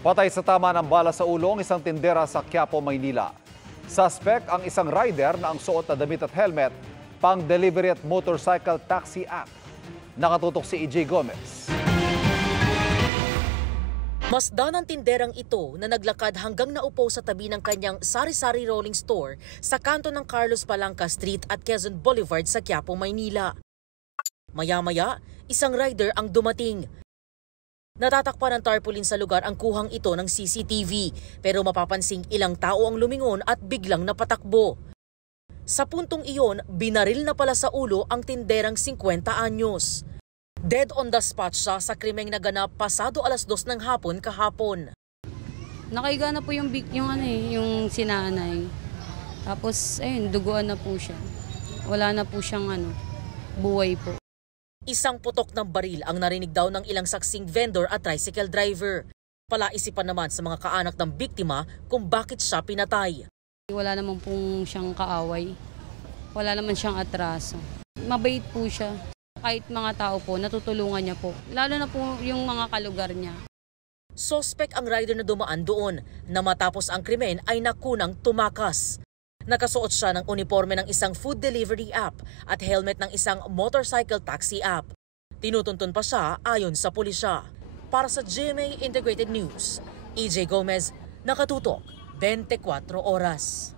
Patay sa tama ng bala sa ulo ang isang tindera sa Quiapo, Maynila. Suspect ang isang rider na ang suot na damit at helmet, pang Delivery at Motorcycle Taxi Act. Nakatutok si EJ Gomez. Masdan ang tinderang ito na naglakad hanggang naupo sa tabi ng kanyang sari-sari rolling store sa kanto ng Carlos Palanca Street at Quezon Boulevard sa Quiapo, Maynila. Maya-maya, isang rider ang dumating. Natatakpan ng tarpaulin sa lugar ang kuhang ito ng CCTV, pero mapapansing ilang tao ang lumingon at biglang napatakbo. Sa puntong iyon, binaril na pala sa ulo ang tinderang 50 anyos. Dead on the spot siya sa krimeng naganap pasado 2:00 ng hapon kahapon. Nakaiga na po yung sinanay. Tapos duguan na po siya. Wala na po siyang buhay po. Isang putok ng baril ang narinig daw ng ilang saksing vendor at tricycle driver. Palaisipan naman sa mga kaanak ng biktima kung bakit siya pinatay. Wala naman pong siyang kaaway. Wala naman siyang atraso. Mabait po siya. Kahit mga tao po, natutulungan niya po. Lalo na po yung mga kalugar niya. Suspect ang rider na dumaan doon na matapos ang krimen ay nakunang tumakas. Nakasuot siya ng uniforme ng isang food delivery app at helmet ng isang motorcycle taxi app. Tinutuntun pa siya ayon sa pulisya. Para sa GMA Integrated News, EJ Gomez, nakatutok 24 oras.